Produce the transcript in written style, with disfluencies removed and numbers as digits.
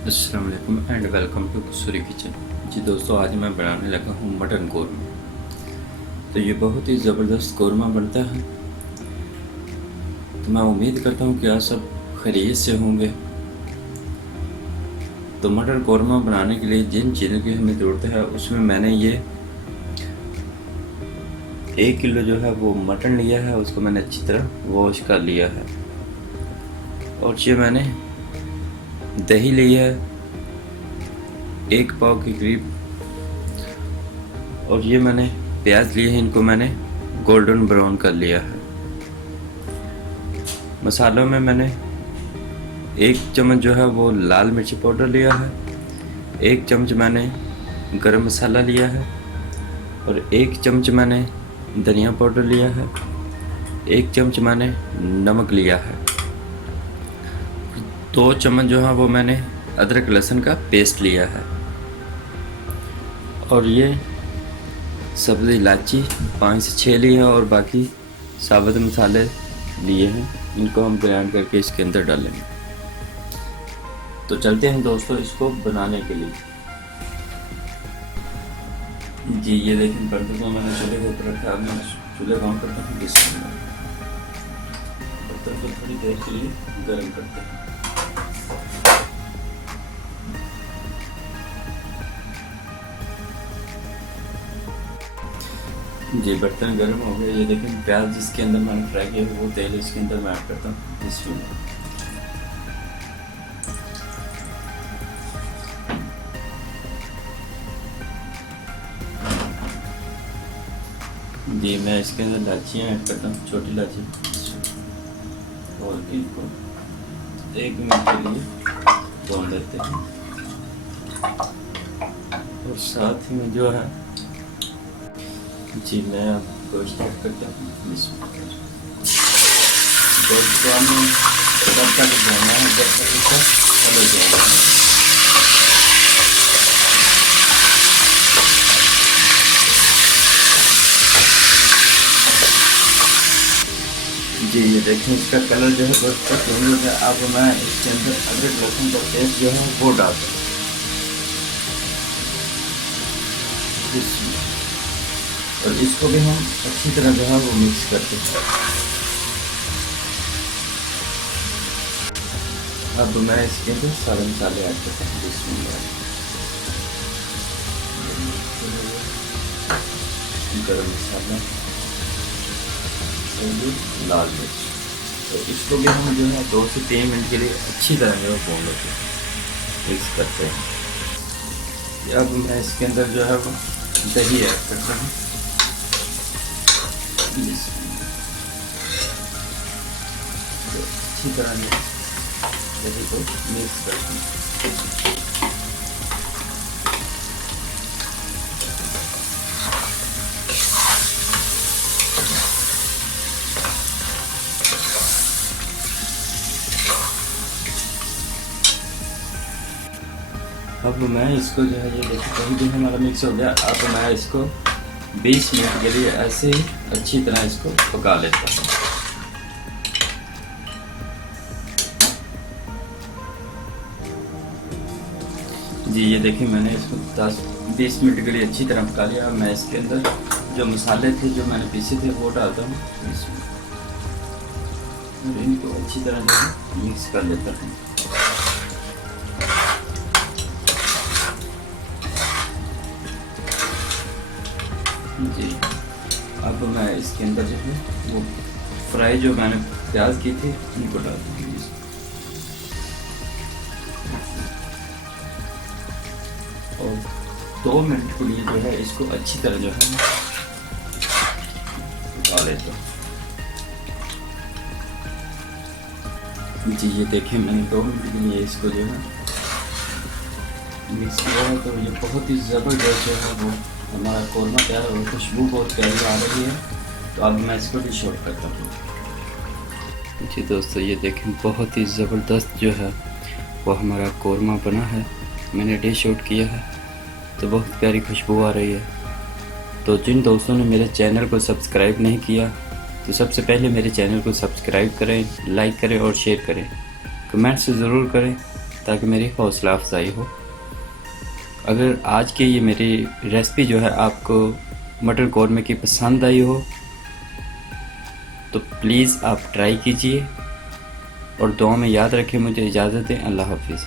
अस्सलाम वालेकुम and welcome to Kasuri kitchen. जी दोस्तों, आज मैं बनाने लगा हूँ मटन कौरमा। तो ये बहुत ही ज़बरदस्त कौरमा बनता है। तो मैं उम्मीद करता हूँ कि आप सब खैरियत से होंगे। तो मटन कौरमा बनाने के लिए जिन चीज़ों की हमें ज़रूरत है, उसमें मैंने ये 1 किलो जो है वो मटन लिया है। उसको मैंने अच्छी तरह वॉश कर लिया है। और ये मैंने दही ली है 1 पाव के करीब। और ये मैंने प्याज लिए हैं, इनको मैंने गोल्डन ब्राउन कर लिया है। मसालों में मैंने 1 चम्मच जो है वो लाल मिर्ची पाउडर लिया है, 1 चम्मच मैंने गरम मसाला लिया है, और 1 चम्मच मैंने धनिया पाउडर लिया है, 1 चम्मच मैंने नमक लिया है, 2 चम्मच जो है वो मैंने अदरक लहसुन का पेस्ट लिया है। और ये सब्ज़ी इलायची 5 से 6 ली है, और बाकी साबुत मसाले लिए हैं। इनको हम ग्राइंड करके इसके अंदर डालेंगे। तो चलते हैं दोस्तों इसको बनाने के लिए। जी ये देखिए, बर्तन को मैंने चूल्हे के ऊपर रखा है। मैं चूल्हे ऑन करता हूँ। बर्तन को थोड़ी देर के लिए गर्म करते हैं। जी बर्तन गर्म हो गया। ये देखें, प्याज जिसके अंदर मैंने फ्राई किया वो तेल इसके अंदर मैं ऐड करता हूँ इसमें। जी मैं इसके अंदर इलायचियाँ ऐड करता हूँ, छोटी इलायची, और इनको 1 मिनट के लिए भून देते हैं। और साथ ही में जो है, जी मैं अब गोश्त ऐड करता हूँ इसमें। गोश्त को हमें तब तक भूनना है जब तक इसका कलर जाएगा। जी ये देखें, इसका कलर जो है गोश्त का चेंज हो गया। अब मैं इसके अंदर अदरक लहसुन का पेस्ट जो है वो डालता हूँ। और इसको भी हम अच्छी तरह जो है वो मिक्स करते हैं। अब मैं इसके अंदर सारे मसाले ऐड करता हूँ। गरम मसाला, लाल मिर्च। तो इसको भी हम जो है 2 से 3 मिनट के लिए अच्छी तरह जो है भून लेते हैं, मिक्स करते हैं। अब मैं इसके अंदर जो है वो दही ऐड करता हूँ। तो अच्छी तरह दही को मिक्स करते हैं। अब मैं इसको जो है, ये देखिए दही भी हमारा मिक्स हो गया। अब मैं इसको 20 मिनट के लिए ऐसे ही अच्छी तरह इसको पका लेता हूँ। जी ये देखिए, मैंने इसको 10-20 मिनट के लिए अच्छी तरह पका लिया। अब मैं इसके अंदर जो मसाले थे जो मैंने पीसे थे वो डालता हूँ इसमें, और इनको अच्छी तरह जो है मिक्स कर लेता हूँ। जी अब मैं इसके अंदर जो है वो फ्राई जो मैंने प्याज की थी उनको डाल दूँगी। और 2 मिनट के लिए जो है इसको अच्छी तरह जो है पका लेता हूँ। जी ये देखें, मैंने 2 मिनट के लिए इसको जो है मिक्स किया है। तो ये बहुत ही ज़बरदस्त जो है वो हमारा कौरमा तैयार है, और खुशबू बहुत प्यारी आ रही है। तो अब मैं इसको डिश आउट करता हूँ। जी दोस्तों, ये देखें, बहुत ही ज़बरदस्त जो है वो हमारा कौरमा बना है। मैंने डिश आउट किया है तो बहुत प्यारी खुशबू आ रही है। तो जिन दोस्तों ने मेरे चैनल को सब्सक्राइब नहीं किया, तो सबसे पहले मेरे चैनल को सब्सक्राइब करें, लाइक करें और शेयर करें, कमेंट्स ज़रूर करें ताकि मेरी हौसला अफजाई हो। अगर आज की ये मेरी रेसिपी जो है आपको मटर कौरमे की पसंद आई हो तो प्लीज़ आप ट्राई कीजिए और दुआ में याद रखें। मुझे इजाज़त दें। अल्लाह हाफिज़।